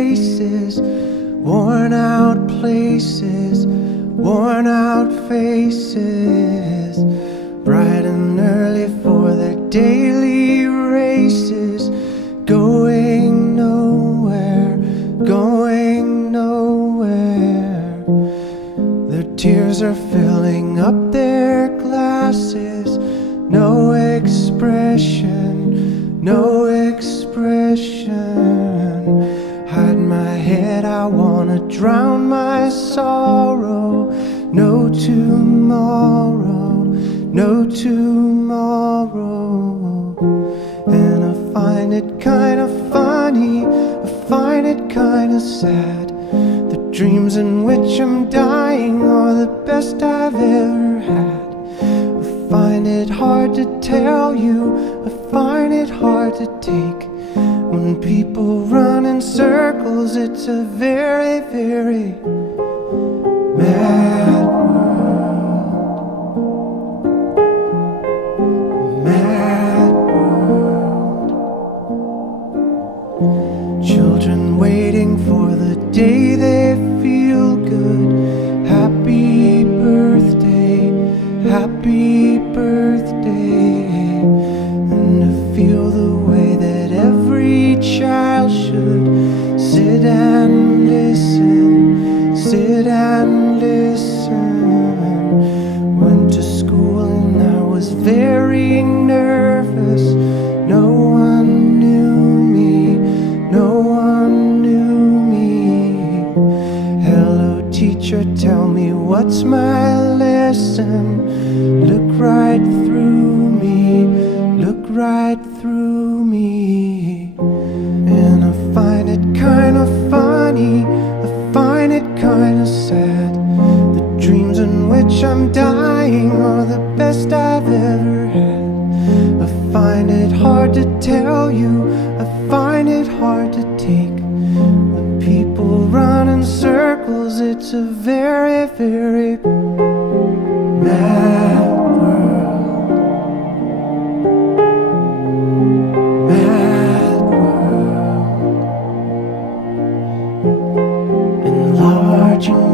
faces, worn out places, worn out faces, bright and early for their daily races, going nowhere, going nowhere. Their tears are filling up their glasses, no expression, no expression. Hide my head, I wanna drown my sorrow. No tomorrow, no tomorrow. And I find it kinda funny, I find it kinda sad. The dreams in which I'm dying are the best I've ever had. I find it hard to tell you, I find it hard to take. When people run in circles, it's a very, very mad world. Mad world. Children waiting for the day they feel good. Happy birthday, happy birthday. And to feel the way that every child should sit and listen, sit and listen. Went to school and I was very nervous. No one knew me, no one knew me. Hello teacher, tell me what's my lesson. Look right through me, look right through me. And I find it kinda funny, I find it kinda sad. The dreams in which I'm dying are the best I've ever had. I find it hard to tell you, I find it hard to take. When people run in circles, it's a very, very mad world. Mad world. Enlarging